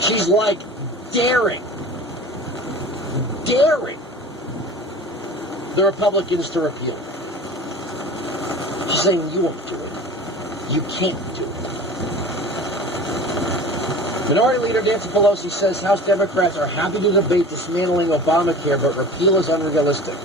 She's like daring the Republicans to repeal it. She's saying, you won't do it. You can't do it. Minority Leader Nancy Pelosi says House Democrats are happy to debate dismantling Obamacare, but repeal is unrealistic.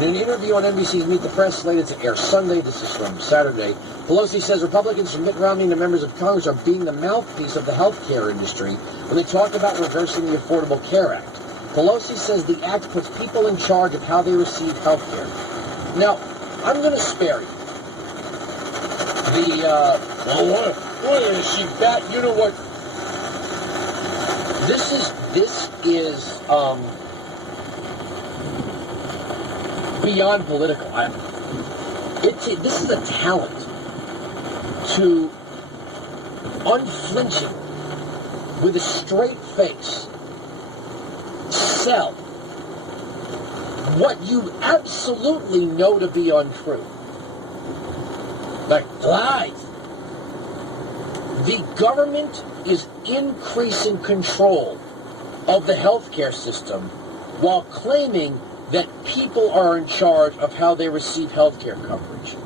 In an interview on NBC's Meet the Press, slated to air Sunday, this is from Saturday, Pelosi says Republicans from Mitt Romney to members of Congress are being the mouthpiece of the health care industry when they talk about reversing the Affordable Care Act. Pelosi says the act puts people in charge of how they receive health care. Now, I'm going to spare you what is she bat? You know what? This is beyond political. This is a talent to unflinching, with a straight face, sell what you absolutely know to be untrue. Like lies. The government is increasing control of the healthcare system while claiming that people are in charge of how they receive healthcare coverage.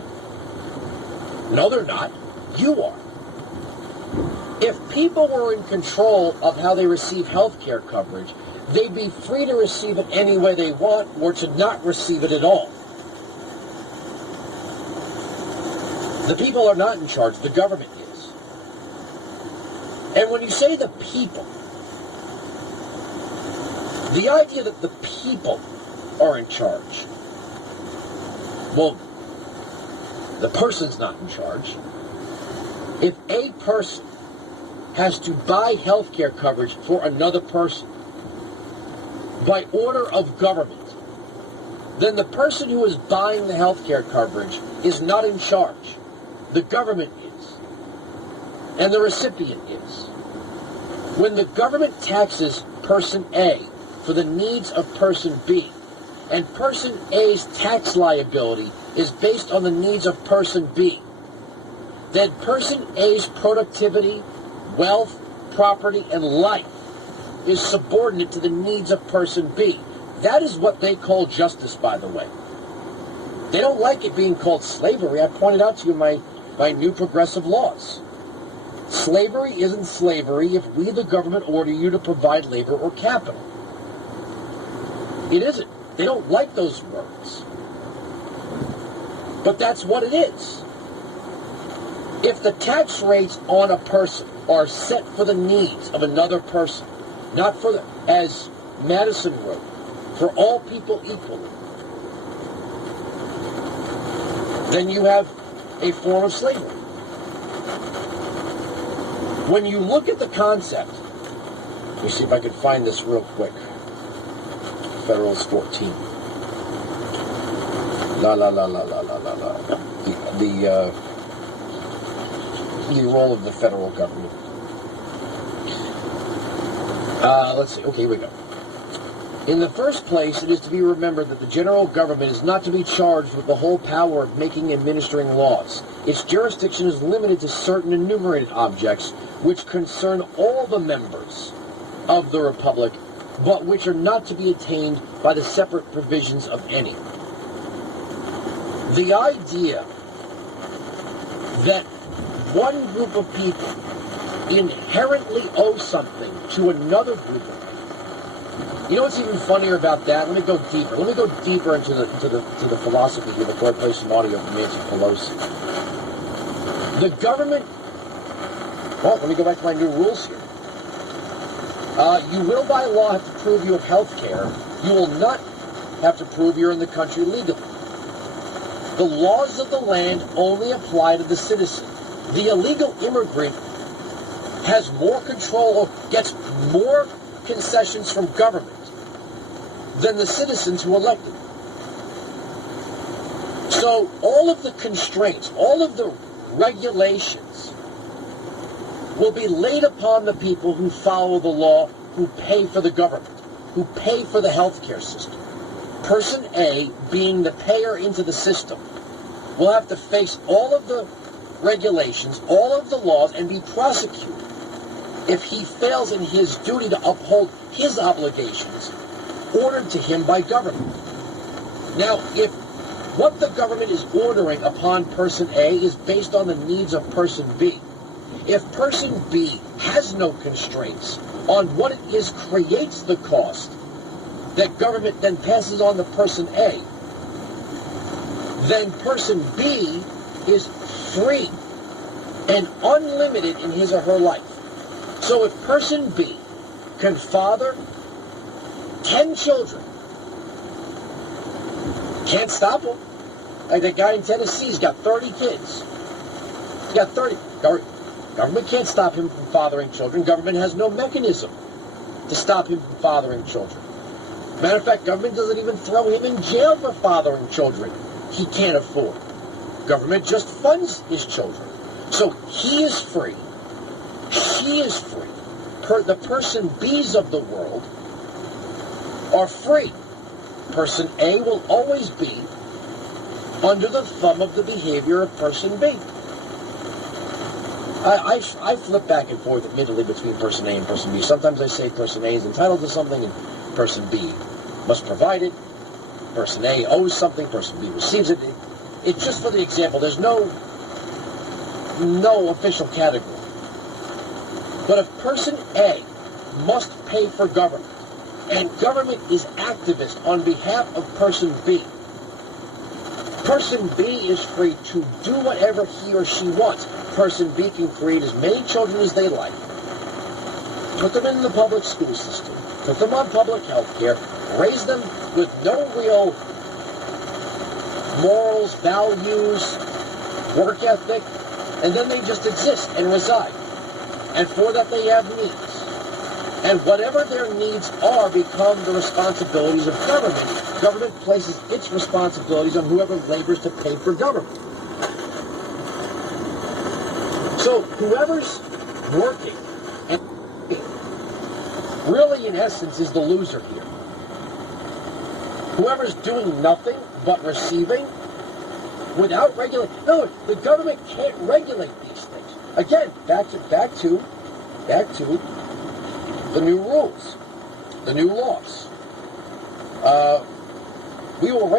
No, they're not. You are. If people were in control of how they receive healthcare coverage, they'd be free to receive it any way they want or to not receive it at all. The people are not in charge. The government is. And when you say the people, the idea that the people are in charge, well, the person's not in charge. If a person has to buy health care coverage for another person by order of government, then the person who is buying the health care coverage is not in charge. The government is. And the recipient is. When the government taxes person A for the needs of person B, and person A's tax liability is based on the needs of person B, then person A's productivity, wealth, property, and life is subordinate to the needs of person B. That is what they call justice, by the way. They don't like it being called slavery. I pointed out to you my new progressive laws. Slavery isn't slavery if we, the government, order you to provide labor or capital. It isn't. They don't like those words. But that's what it is. If the tax rates on a person are set for the needs of another person, not for the, as Madison wrote, for all people equally, then you have a form of slavery. When you look at the concept, let me see if I can find this real quick. Federalist 14. The role of the federal government. Let's see. Okay, here we go. In the first place, it is to be remembered that the general government is not to be charged with the whole power of making and administering laws. Its jurisdiction is limited to certain enumerated objects which concern all the members of the Republic, but which are not to be attained by the separate provisions of any. The idea that one group of people inherently owe something to another group of people. You know what's even funnier about that? Let me go deeper. Let me go deeper into the philosophy here before I play some audio from Nancy Pelosi. The government. Well, let me go back to my new rules here. You will by law have to prove you have health care. You will not have to prove you're in the country legally. The laws of the land only apply to the citizen. The illegal immigrant has more control, or gets more concessions from government than the citizens who elected him. So all of the constraints, all of the regulations will be laid upon the people who follow the law, who pay for the government, who pay for the healthcare system. Person A, being the payer into the system, will have to face all of the regulations, all of the laws, and be prosecuted if he fails in his duty to uphold his obligations ordered to him by government. Now, if what the government is ordering upon person A is based on the needs of person B, if person B has no constraints on what it is creates the cost that government then passes on to person A, then person B is free and unlimited in his or her life. So if person B can father 10 children, can't stop him. Like that guy in Tennessee's got 30 kids. He's got 30. Government can't stop him from fathering children. Government has no mechanism to stop him from fathering children. Matter of fact, government doesn't even throw him in jail for fathering children he can't afford. Government just funds his children. So he is free. She is free. The person B's of the world are free. Person A will always be under the thumb of the behavior of person B. I flip back and forth admittedly between person A and person B. Sometimes I say person A is entitled to something and person B must provide it. Person A owes something, person B receives it. It's just for the example. There's no official category. But if person A must pay for government, and government is activist on behalf of person B, person B is free to do whatever he or she wants. Person B can create as many children as they like, put them in the public school system, put them on public health care, raise them with no real morals, values, work ethic, and then they just exist and reside. And for that they have needs. And whatever their needs are become the responsibilities of government. Government places its responsibilities on whoever labors to pay for government. So whoever's working and really in essence is the loser here. Whoever's doing nothing but receiving without regulating. No, the government can't regulate these things. Again, back to the new rules, the new laws. We will regulate